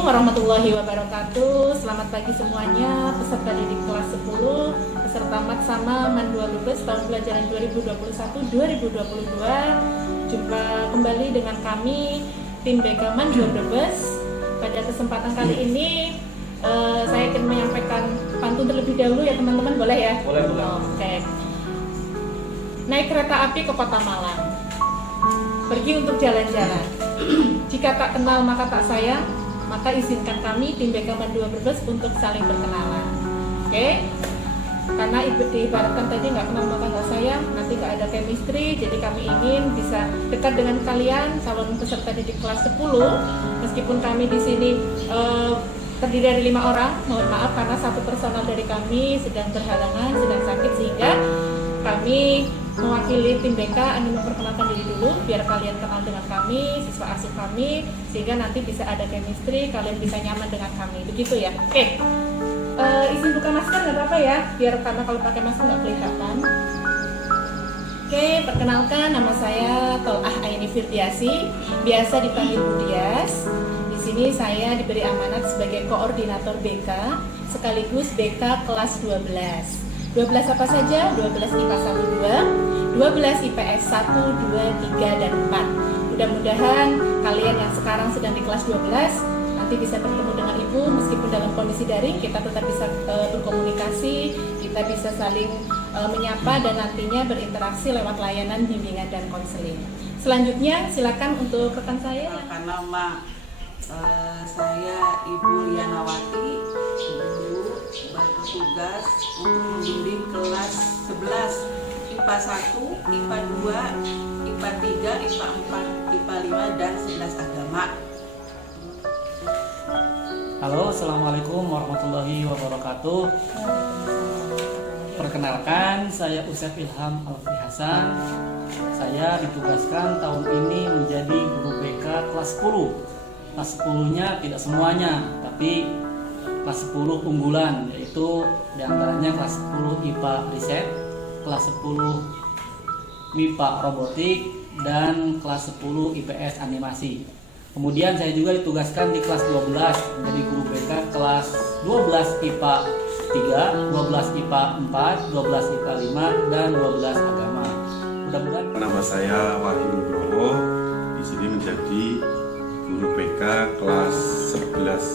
Assalamualaikum warahmatullahi wabarakatuh. Selamat pagi semuanya, peserta didik kelas 10, peserta Matsama Man 2 Brebes tahun pelajaran 2021-2022. Jumpa kembali dengan kami, tim BK Man 2 Brebes. Pada kesempatan kali ini, saya akan menyampaikan pantun terlebih dahulu ya teman-teman, boleh ya? Boleh. Oke. Naik kereta api ke Kota Malang, pergi untuk jalan-jalan. Jika tak kenal maka tak sayang, maka izinkan kami tim BK Man 2 Brebes untuk saling berkenalan. Oke? Karena diibaratkan tadi nggak kenal maka nggak sayang, nanti nggak ada chemistry. Jadi kami ingin bisa dekat dengan kalian calon peserta didik kelas 10. Meskipun kami di sini terdiri dari 5 orang, mohon maaf karena satu personal dari kami sedang berhalangan, sedang sakit, sehingga kami mewakili tim BK ingin memperkenalkan diri dulu biar kalian kenal dengan kami, siswa asuh kami, sehingga nanti bisa ada chemistry, kalian bisa nyaman dengan kami, begitu ya. Oke, izin buka masker nggak apa-apa ya, biar karena kalau pakai masker nggak kelihatan. Oke, perkenalkan nama saya Tol'ah Aini Firdiasi, biasa dipanggil Budias. Di sini saya diberi amanat sebagai koordinator BK sekaligus BK kelas 12. 12 apa saja? 12 IPA 1, 2, 12 IPS 1, 2, 3, dan 4. Mudah-mudahan kalian yang sekarang sedang di kelas 12 nanti bisa bertemu dengan Ibu meskipun dalam kondisi daring, kita tetap bisa berkomunikasi, kita bisa saling menyapa dan nantinya berinteraksi lewat layanan bimbingan dan konseling. Selanjutnya silakan untuk rekan saya. Nama saya Ibu Lianawati, bertugas untuk membimbing kelas 11 IPA 1, IPA 2, IPA 3, IPA 4, IPA 5, dan 11 agama. Halo, Assalamualaikum warahmatullahi wabarakatuh. Perkenalkan, saya Usef Ilham Alfi Hasan. Saya ditugaskan tahun ini menjadi guru BK kelas 10. Kelas 10-nya tidak semuanya, tapi kelas 10 unggulan, yaitu diantaranya kelas 10 IPA Riset, kelas 10 MIPA Robotik, dan kelas 10 IPS Animasi. Kemudian saya juga ditugaskan di kelas 12 menjadi guru BK kelas 12 IPA 3, 12 IPA 4, 12 IPA 5, dan 12 agama. Mudah-mudahan. Nama saya Wahyu Nugroho, di sini menjadi guru BK kelas 11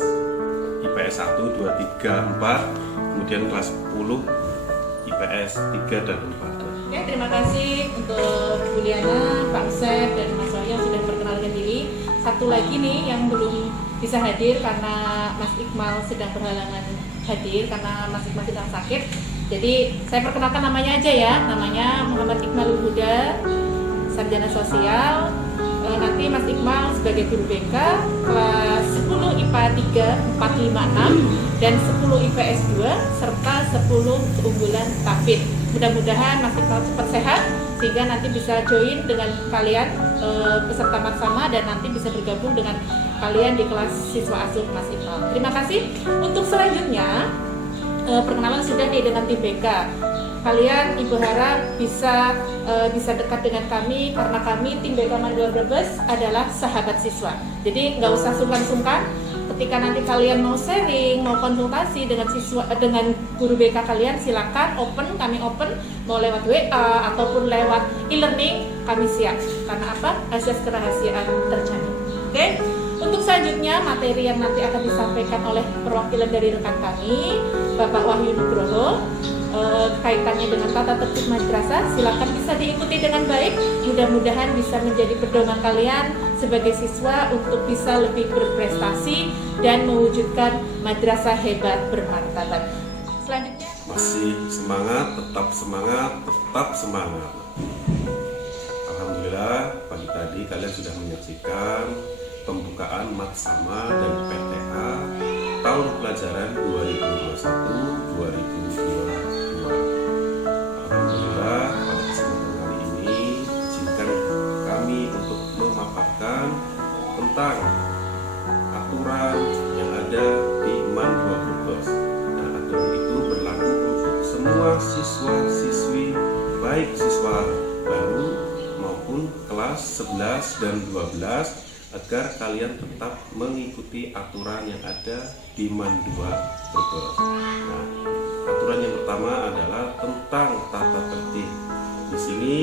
IPS 1, 2, 3, 4, kemudian kelas 10 IPS 3 dan 4. Oke, terima kasih untuk Bu Liana, Pak Usef, dan Mas Wahyu yang sudah memperkenalkan diri. Satu lagi nih yang belum bisa hadir karena Mas Iqmal sedang berhalangan hadir karena Mas Iqmal sedang sakit. Jadi saya perkenalkan namanya aja ya, namanya Muhammad Iqmalul Huda, sarjana sosial. Nanti Mas Iqmal sebagai guru BK kelas 10 IPA 3, 4, 5, 6 dan 10 IPS 2 serta 10 keunggulan Tafid. Mudah-mudahan Mas Iqmal cepat sehat sehingga nanti bisa join dengan kalian peserta Matsama dan nanti bisa bergabung dengan kalian di kelas siswa asuh Mas Iqmal. Terima kasih. Untuk selanjutnya perkenalan sudah nih dengan tim BK. Kalian Ibu harap bisa dekat dengan kami karena kami tim BK Man 2 Brebes adalah sahabat siswa. Jadi nggak usah sungkan-sungkan ketika nanti kalian mau sharing, mau konsultasi dengan siswa dengan guru BK kalian, silakan kami open mau lewat WA ataupun lewat e-learning, kami siap. Karena apa? Asas kerahasiaan terjamin. Oke? Untuk selanjutnya materi yang nanti akan disampaikan oleh perwakilan dari rekan kami, Bapak Wahyu Nugroho, kaitannya dengan tata tertib madrasah, silakan bisa diikuti dengan baik. Mudah-mudahan bisa menjadi pedoman kalian sebagai siswa untuk bisa lebih berprestasi dan mewujudkan madrasah hebat bermartabat. Selanjutnya Masih semangat, tetap semangat, tetap semangat. Alhamdulillah, pagi tadi kalian sudah menyaksikan pembukaan Matsama dan PTH tahun pelajaran 2021-2022. Alhamdulillah, pada kesempatan kali ini izinkan kami untuk memaparkan tentang aturan yang ada di Man 2 Brebes. Nah, aturan itu berlaku untuk semua siswa-siswi, baik siswa baru maupun kelas 11 dan 12 agar kalian tetap mengikuti aturan yang ada di MAN 2 Brebes. Nah, aturan yang pertama adalah tentang tata tertib. Di sini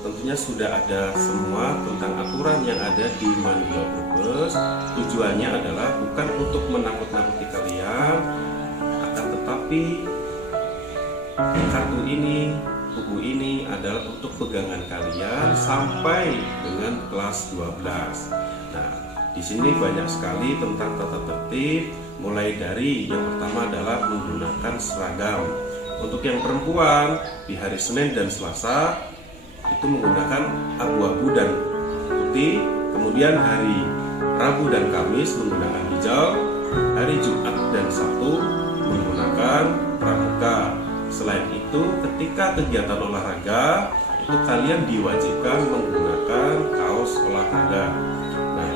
tentunya sudah ada semua tentang aturan yang ada di MAN 2 Brebes. Tujuannya adalah bukan untuk menakut-nakuti kalian, akan tetapi kartu ini, buku ini adalah untuk pegangan kalian sampai dengan kelas 12. Nah, di sini banyak sekali tentang tata tertib, mulai dari yang pertama adalah menggunakan seragam. Untuk yang perempuan di hari Senin dan Selasa itu menggunakan abu-abu dan putih, kemudian hari Rabu dan Kamis menggunakan hijau, hari Jumat dan Sabtu menggunakan pramuka. Selain itu, ketika kegiatan olahraga itu kalian diwajibkan menggunakan kaos olahraga. Nah,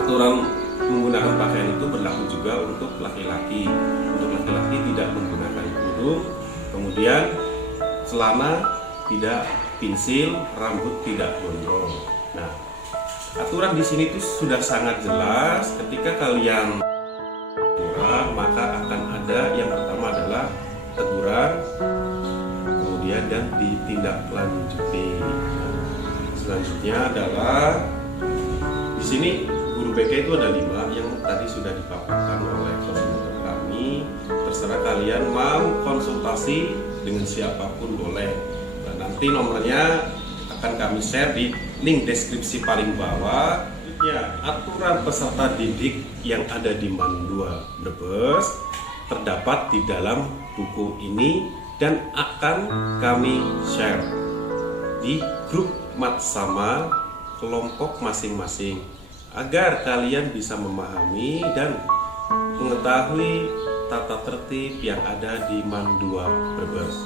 aturan menggunakan pakaian itu berlaku juga untuk laki-laki. Untuk laki-laki tidak menggunakan kerudung, kemudian celana tidak pensil, rambut tidak gondrong. Nah, aturan di sini itu sudah sangat jelas. Ketika kalian kurang, maka akan ada yang pertama adalah teguran, kemudian dan ditindaklanjuti. Selanjutnya adalah di sini guru BK itu ada 5 yang tadi sudah dipaparkan oleh konsultan kami. Terserah kalian mau konsultasi dengan siapapun boleh. Nah, nanti nomornya akan kami share di link deskripsi paling bawah. Ya, aturan peserta didik yang ada di MAN 2 Brebes terdapat di dalam buku ini dan akan kami share di grup Matsama kelompok masing-masing agar kalian bisa memahami dan mengetahui tata tertib yang ada di MAN 2 Brebes.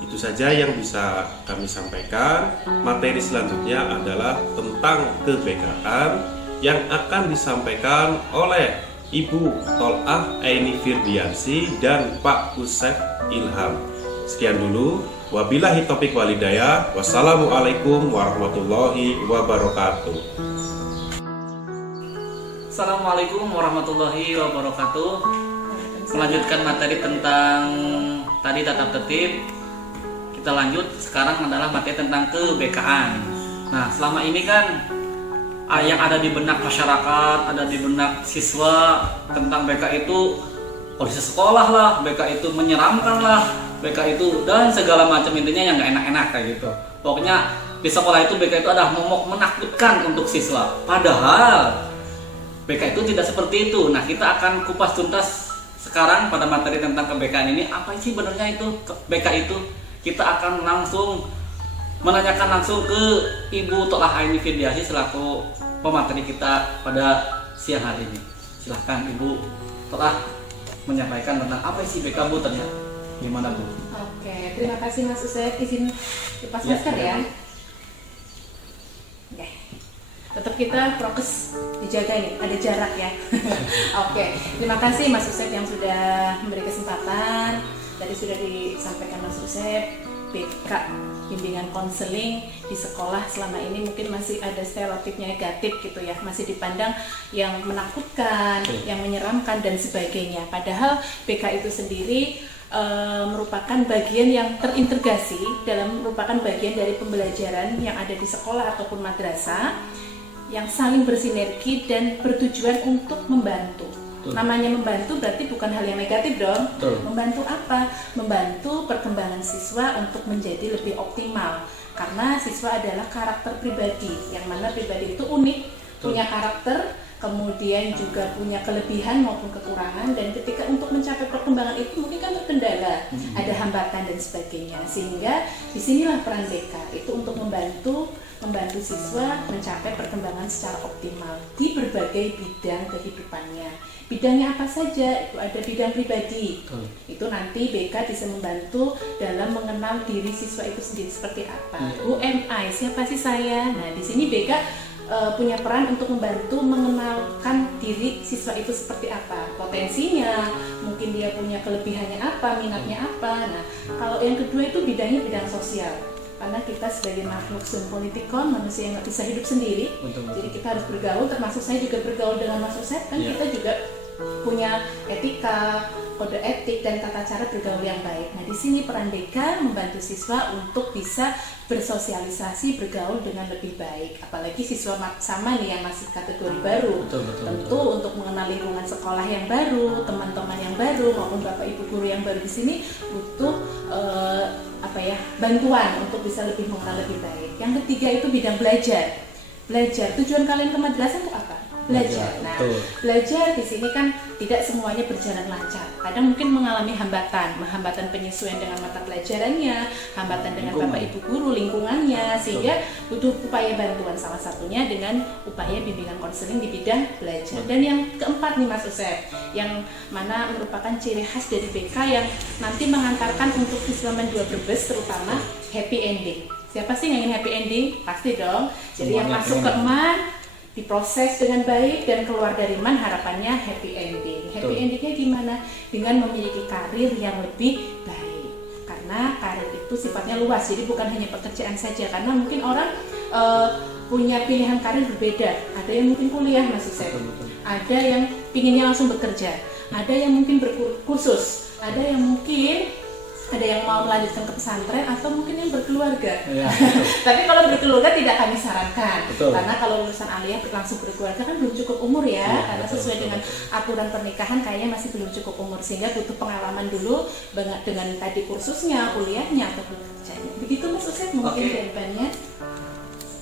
Itu saja yang bisa kami sampaikan. Materi selanjutnya adalah tentang kebekaan yang akan disampaikan oleh Ibu Tol'ah Aini Firdiansi dan Pak Usef Ilham. Sekian dulu. Wabillahi taufiq walhidayah. Wassalamualaikum warahmatullahi wabarakatuh. Assalamualaikum warahmatullahi wabarakatuh. Melanjutkan materi tentang tadi tata tertib. Kita lanjut, sekarang adalah materi tentang kebekaan. Nah, selama ini kan yang ada di benak masyarakat, ada di benak siswa tentang BK itu polisi sekolah lah, BK itu menyeramkan lah, BK itu dan segala macam, intinya yang nggak enak-enak kayak gitu. Pokoknya di sekolah itu BK itu ada momok menakutkan untuk siswa. Padahal BK itu tidak seperti itu. Nah, kita akan kupas tuntas sekarang pada materi tentang kebekaan ini. Apa sih sebenarnya itu BK itu? Kita akan langsung menanyakan langsung ke Ibu Tol'ah Aini Firdiansi selaku pemateri kita pada siang hari ini. Silahkan Ibu Tol'ah menyampaikan tentang apa sih BK, Bu, ternyata gimana, Bu? Oke, terima kasih Mas Usef. Izin lepas masker ya. Oke. Tetap kita prokes dijaga nih, ada jarak ya. Oke, terima kasih Mas Usef yang sudah memberi kesempatan. Tadi sudah disampaikan Mas Usef, BK bimbingan konseling di sekolah selama ini mungkin masih ada stereotipnya negatif gitu ya, masih dipandang yang menakutkan, yang menyeramkan dan sebagainya. Padahal BK itu sendiri merupakan bagian yang terintegrasi merupakan bagian dari pembelajaran yang ada di sekolah ataupun madrasah yang saling bersinergi dan bertujuan untuk membantu. Namanya membantu berarti bukan hal yang negatif dong. Membantu apa? Membantu perkembangan siswa untuk menjadi lebih optimal. Karena siswa adalah karakter pribadi, yang mana pribadi itu unik, punya karakter, kemudian juga punya kelebihan maupun kekurangan, dan ketika untuk mencapai perkembangan itu mungkin kan terkendala, ada hambatan dan sebagainya. Sehingga disinilah peran BK itu untuk membantu siswa mencapai perkembangan secara optimal di berbagai bidang kehidupannya. Bidangnya apa saja? Itu ada bidang pribadi. Itu nanti BK bisa membantu dalam mengenal diri siswa itu sendiri seperti apa. Who am I? Siapa sih saya? Nah, di sini BK punya peran untuk membantu mengenalkan diri siswa itu seperti apa, potensinya, mungkin dia punya kelebihannya apa, minatnya apa. Nah, kalau yang kedua itu bidangnya bidang sosial. karena kita sebagai makhluk sum politikon, manusia yang nggak bisa hidup sendiri. Betul. Jadi kita harus bergaul, termasuk saya juga bergaul dengan Mas Usep kan. Iya. Kita juga punya etika, kode etik dan tata cara bergaul yang baik. Nah, di sini peran dekan membantu siswa untuk bisa bersosialisasi, bergaul dengan lebih baik. Apalagi siswa sama nih yang masih kategori baru. Betul. Tentu untuk mengenal lingkungan sekolah yang baru, teman-teman yang baru maupun Bapak Ibu guru yang baru di sini butuh bantuan untuk bisa lebih mengenal lebih baik. Yang ketiga itu bidang belajar. Belajar. Tujuan kalian ke madrasah untuk apa? Belajar. Nah, betul. belajar di sini kan tidak semuanya berjalan lancar. Kadang mungkin mengalami hambatan penyesuaian dengan mata pelajarannya, hambatan dengan Bapak Ibu guru, lingkungannya, sehingga butuh upaya bantuan, salah satunya dengan upaya bimbingan konseling di bidang belajar. Dan yang keempat nih Mas Usep, yang mana merupakan ciri khas dari BK yang nanti mengantarkan untuk siswa MAN 2 Brebes terutama happy ending. Siapa sih yang ingin happy ending? Pasti dong. Jadi yang Semuanya masuk ke MAN diproses dengan baik dan keluar dari MAN harapannya happy ending. Happy endingnya gimana? Dengan memiliki karir yang lebih baik. Karena karir itu sifatnya luas, jadi bukan hanya pekerjaan saja. Karena mungkin orang punya pilihan karir berbeda. Ada yang mungkin kuliah, Mas Usep. Ada yang pinginnya langsung bekerja. Ada yang mungkin berkursus. Ada yang mungkin mau melanjutkan ke pesantren atau mungkin yang berkeluarga. Ya, Tapi kalau berkeluarga tidak kami sarankan. Betul. Karena kalau lulusan aliyah langsung berkeluarga kan belum cukup umur ya. Iya, Karena betul, sesuai betul. dengan aturan pernikahan kayaknya masih belum cukup umur, sehingga butuh pengalaman dulu dengan tadi kursusnya, kuliahnya atau bekerjanya. Begitu Mas Usep mungkin Oke. jawabannya.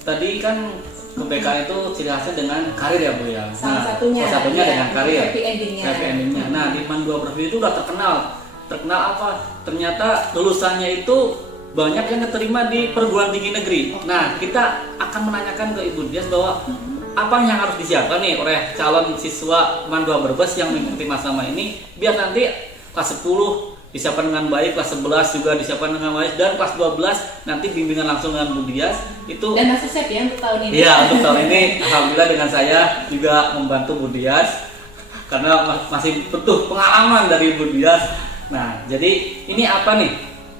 Tadi kan kebekaan itu ciri khasnya dengan karir ya Bu ya. Salah satunya ya, dengan karir. happy endingnya. Happy endingnya. Nah, di MAN 2 Brebes itu udah terkenal apa? Ternyata lulusannya itu banyak yang diterima di perguruan tinggi negeri. Nah, kita akan menanyakan ke Ibu Dias bahwa apa yang harus disiapkan nih oleh calon siswa MAN 2 Brebes yang mengikuti Masama ini biar nanti kelas 10 disiapkan dengan baik, kelas 11 juga disiapkan dengan baik, dan kelas 12 nanti bimbingan langsung dengan Bu Dias itu. Dan Mas Usep ya untuk tahun ini. Iya, untuk tahun ini alhamdulillah dengan saya juga membantu Bu Dias karena masih butuh pengalaman dari Bu Dias. Nah, jadi ini apa nih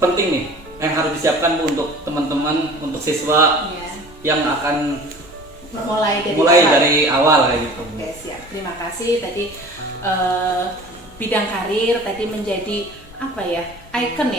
penting nih yang harus disiapkan Bu untuk teman-teman, untuk siswa Ya. yang akan Mulai dari awal kayak gitu. Oke, siap. Terima kasih. Tadi bidang karir tadi menjadi ikon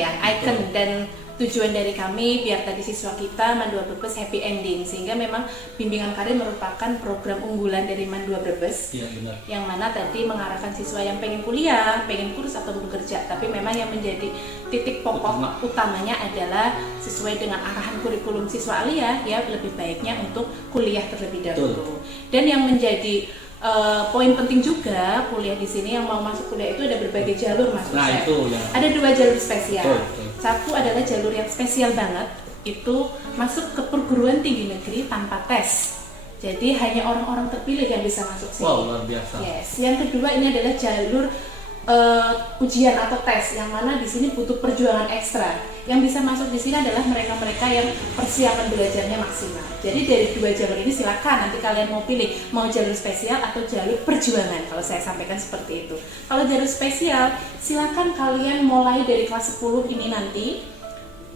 dan tujuan dari kami biar tadi siswa kita MAN 2 Brebes happy ending, sehingga memang bimbingan karir merupakan program unggulan dari MAN 2 Brebes. Iya, benar. Yang mana tadi mengarahkan siswa yang pengen kuliah, pengen kursus atau bekerja, tapi memang yang menjadi titik pokok utamanya adalah sesuai dengan arahan kurikulum siswa aliyah ya, lebih baiknya untuk kuliah terlebih dahulu. Dan yang menjadi poin penting juga kuliah di sini, yang mau masuk kuliah itu ada berbagai jalur Mas Nah, Usep. itu ya. Ada 2 jalur spesial. Betul. Satu adalah jalur yang spesial banget, itu masuk ke perguruan tinggi negeri tanpa tes. Jadi hanya orang-orang terpilih yang bisa masuk sini. Wow, luar biasa. Yes. Yang kedua ini adalah jalur ujian atau tes, yang mana di sini butuh perjuangan ekstra. Yang bisa masuk di sini adalah mereka-mereka yang persiapan belajarnya maksimal. Jadi dari 2 jalur ini silakan nanti kalian mau pilih mau jalur spesial atau jalur perjuangan. Kalau saya sampaikan seperti itu. Kalau jalur spesial, silakan kalian mulai dari kelas 10 ini nanti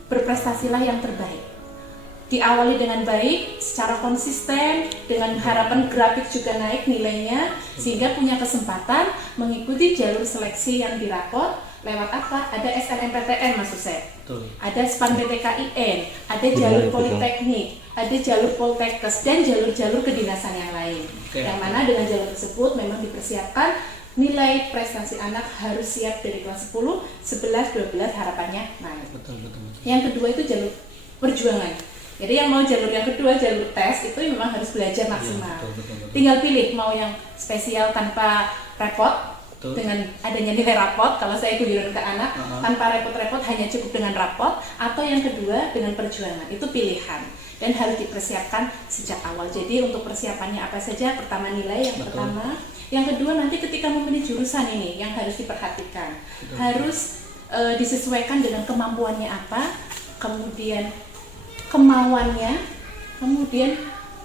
berprestasilah yang terbaik. Diawali dengan baik, secara konsisten, dengan harapan grafik juga naik nilainya, sehingga punya kesempatan mengikuti jalur seleksi yang dirapot lewat apa? Ada SNMPTN Mas Usep, Betul. ada SPAN PTKIN, ada jalur politeknik, ada jalur poltekkes, dan jalur-jalur kedinasan yang lain. Oke. Yang mana dengan jalur tersebut memang dipersiapkan nilai prestasi anak harus siap dari kelas 10, 11, 12 harapannya naik. Betul. Yang kedua itu jalur perjuangan. Jadi yang mau jalur yang kedua, jalur tes, itu memang harus belajar maksimal. Iya, betul. Tinggal pilih mau yang spesial tanpa repot, Betul. dengan adanya nilai rapot. Kalau saya guyon ke anak, tanpa repot-repot, hanya cukup dengan rapot. Atau yang kedua dengan perjuangan, itu pilihan dan harus dipersiapkan sejak awal. Jadi untuk persiapannya apa saja? Pertama nilai yang Betul. pertama. Yang kedua nanti ketika memilih jurusan ini yang harus diperhatikan. Betul. Harus disesuaikan dengan kemampuannya apa, kemudian kemauannya, kemudian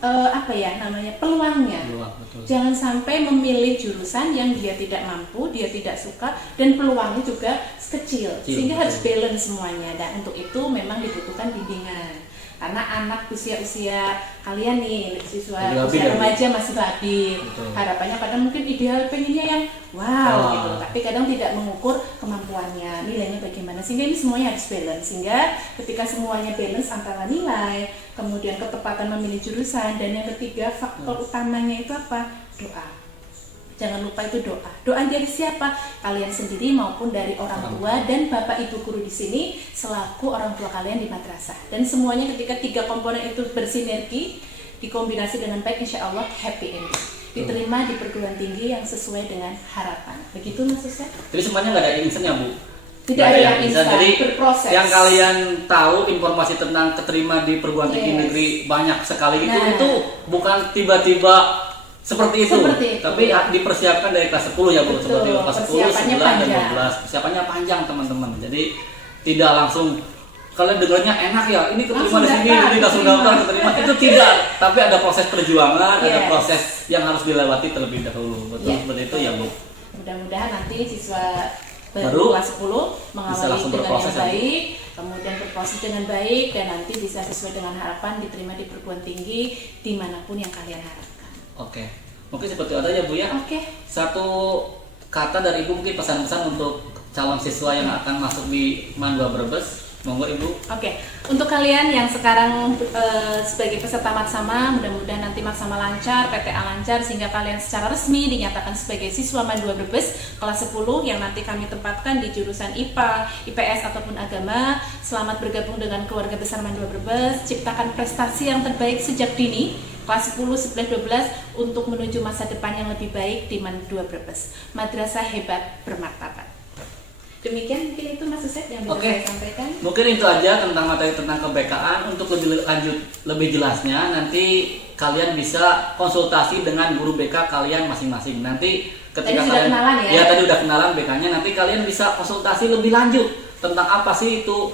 apa ya namanya, peluangnya. Betul. Jangan sampai memilih jurusan yang dia tidak mampu, dia tidak suka, dan peluangnya juga kecil. Sehingga harus balance semuanya. Dan untuk itu memang dibutuhkan bimbingan. Karena anak usia-usia kalian nih, siswa usia remaja masih labil. Harapannya kadang mungkin ideal pengennya yang wow gitu, tapi kadang tidak mengukur kemampuannya, nilainya bagaimana. Sehingga ini semuanya harus balance. Sehingga ketika semuanya balance antara nilai, kemudian ketepatan memilih jurusan, dan yang ketiga faktor utamanya itu apa? Doa. Jangan lupa itu doa. Doa dari siapa? Kalian sendiri maupun dari orang tua dan bapak ibu guru di sini selaku orang tua kalian di madrasah. Dan semuanya ketika 3 komponen itu bersinergi, dikombinasi dengan baik, insya Allah happy ending. Diterima di perguruan tinggi yang sesuai dengan harapan. Begitu Mas Ustaz? Jadi semuanya nggak ada instan ya Bu? Tidak ada yang instan, jadi berproses. Yang kalian tahu informasi tentang keterima di perguruan tinggi negeri banyak sekali itu bukan tiba-tiba seperti itu. Tapi dipersiapkan dari kelas 10 ya Bu. Betul. Seperti kelas 10, 9, dan 12. Persiapannya panjang teman-teman. Jadi tidak langsung kalian dengarnya enak ya, ini keterima di sini, ini langsung daftar keterima. Itu tidak, tapi ada proses perjuangan, ada proses yang harus dilewati terlebih dahulu. Betul, seperti itu ya Bu. Mudah-mudahan nanti siswa baru kelas 10 mengawali dengan yang baik, kemudian berproses dengan baik, dan nanti bisa sesuai dengan harapan diterima di perguruan tinggi dimanapun yang kalian harapkan. Oke, mungkin seperti itu aja Bu ya. Oke. Satu kata dari Ibu, mungkin pesan-pesan untuk calon siswa yang akan masuk di MAN 2 Brebes. Monggo Ibu. Oke, untuk kalian yang sekarang sebagai peserta maksama, mudah-mudahan nanti maksama lancar, PTA lancar, sehingga kalian secara resmi dinyatakan sebagai siswa MAN 2 Brebes kelas 10 yang nanti kami tempatkan di jurusan IPA, IPS ataupun agama. Selamat bergabung dengan keluarga besar MAN 2 Brebes, ciptakan prestasi yang terbaik sejak dini kelas 10, 11, 12 untuk menuju masa depan yang lebih baik di MAN 2 Brebes. Madrasah hebat bermartabat. Demikian mungkin itu Mas Ustaz yang bisa saya sampaikan. Mungkin itu aja tentang materi tentang kebekaan. Untuk lebih lanjut, lebih jelasnya nanti kalian bisa konsultasi dengan guru BK kalian masing-masing. Nanti ketika tadi kalian kenalan ya? Tadi udah kenalan BK-nya, nanti kalian bisa konsultasi lebih lanjut tentang apa sih itu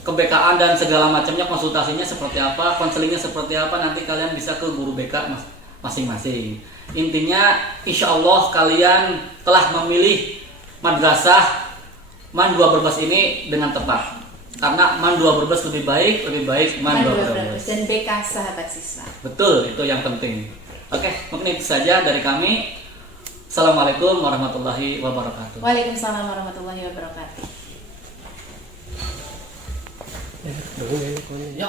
kebekaan dan segala macamnya, konsultasinya seperti apa, konselingnya seperti apa, nanti kalian bisa ke guru BK masing-masing. Intinya insya Allah kalian telah memilih madrasah MAN 2 Brebes ini dengan tepat. Karena MAN 2 Brebes lebih baik MAN 2 Brebes. Dan BK sahabat siswa. Betul, itu yang penting. Oke, mungkin itu saja dari kami. Assalamualaikum warahmatullahi wabarakatuh. Waalaikumsalam warahmatullahi wabarakatuh. Ya.